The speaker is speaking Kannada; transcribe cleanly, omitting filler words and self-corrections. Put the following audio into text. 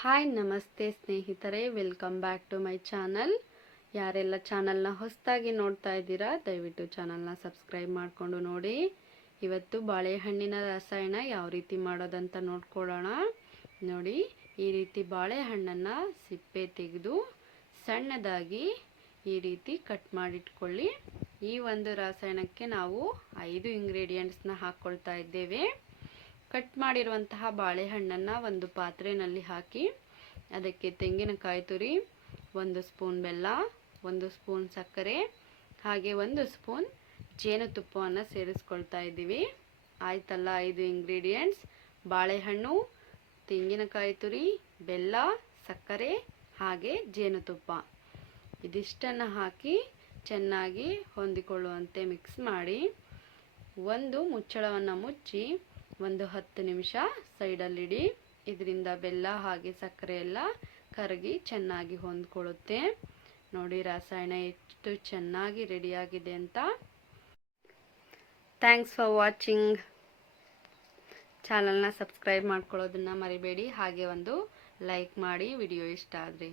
ಹಾಯ್ ನಮಸ್ತೆ ಸ್ನೇಹಿತರೆ, welcome back to my channel. ಯಾರೆಲ್ಲ ಚಾನಲ್ನ ಹೊಸದಾಗಿ ನೋಡ್ತಾ ಇದ್ದೀರಾ ದಯವಿಟ್ಟು ಚಾನಲ್ನ ಸಬ್ಸ್ಕ್ರೈಬ್ ಮಾಡಿಕೊಂಡು ನೋಡಿ. ಇವತ್ತು ಬಾಳೆಹಣ್ಣಿನ ರಸಾಯನ ಯಾವ ರೀತಿ ಮಾಡೋದಂತ ನೋಡ್ಕೊಳ್ಳೋಣ. ನೋಡಿ, ಈ ರೀತಿ ಬಾಳೆಹಣ್ಣನ್ನು ಸಿಪ್ಪೆ ತೆಗೆದು ಸಣ್ಣದಾಗಿ ಈ ರೀತಿ ಕಟ್ ಮಾಡಿಟ್ಕೊಳ್ಳಿ. ಈ ಒಂದು ರಸಾಯನಕ್ಕೆ ನಾವು 5 ಇಂಗ್ರೀಡಿಯೆಂಟ್ಸ್ನ ಹಾಕ್ಕೊಳ್ತಾ ಇದ್ದೇವೆ. ಕಟ್ ಮಾಡಿರುವಂತಹ ಬಾಳೆಹಣ್ಣನ್ನು ಒಂದು ಪಾತ್ರೆಯಲ್ಲಿ ಹಾಕಿ ಅದಕ್ಕೆ ತೆಂಗಿನಕಾಯಿ ತುರಿ, 1 ಸ್ಪೂನ್ ಬೆಲ್ಲ, 1 ಸ್ಪೂನ್ ಸಕ್ಕರೆ, ಹಾಗೆ 1 ಸ್ಪೂನ್ ಜೇನುತುಪ್ಪವನ್ನು ಸೇರಿಸ್ಕೊಳ್ತಾ ಇದ್ದೀವಿ. ಆಯ್ತಲ್ಲ 5 ಇಂಗ್ರೀಡಿಯೆಂಟ್ಸ್: ಬಾಳೆಹಣ್ಣು, ತೆಂಗಿನಕಾಯಿ ತುರಿ, ಬೆಲ್ಲ, ಸಕ್ಕರೆ ಹಾಗೆ ಜೇನುತುಪ್ಪ. ಇದಿಷ್ಟನ್ನು ಹಾಕಿ ಚೆನ್ನಾಗಿ ಹೊಂದಿಕೊಳ್ಳುವಂತೆ ಮಿಕ್ಸ್ ಮಾಡಿ ಒಂದು ಮುಚ್ಚಳವನ್ನು ಮುಚ್ಚಿ ಒಂದು 10 ನಿಮಿಷ ಸೈಡಲ್ಲಿಡಿ. ಇದರಿಂದ ಬೆಲ್ಲ ಹಾಗೆ ಸಕ್ಕರೆ ಎಲ್ಲ ಕರಗಿ ಚೆನ್ನಾಗಿ ಹೊಂದ್ಕೊಳ್ಳುತ್ತೆ. ನೋಡಿ ರಸಾಯನ ಎಷ್ಟು ಚೆನ್ನಾಗಿ ರೆಡಿಯಾಗಿದೆ ಅಂತ. Thanks for watching. ಚಾನಲ್ನ ಸಬ್ಸ್ಕ್ರೈಬ್ ಮಾಡ್ಕೊಳ್ಳೋದನ್ನು ಮರಿಬೇಡಿ. ಹಾಗೆ ಒಂದು ಲೈಕ್ ಮಾಡಿ ವಿಡಿಯೋ ಇಷ್ಟ ಆದರೆ.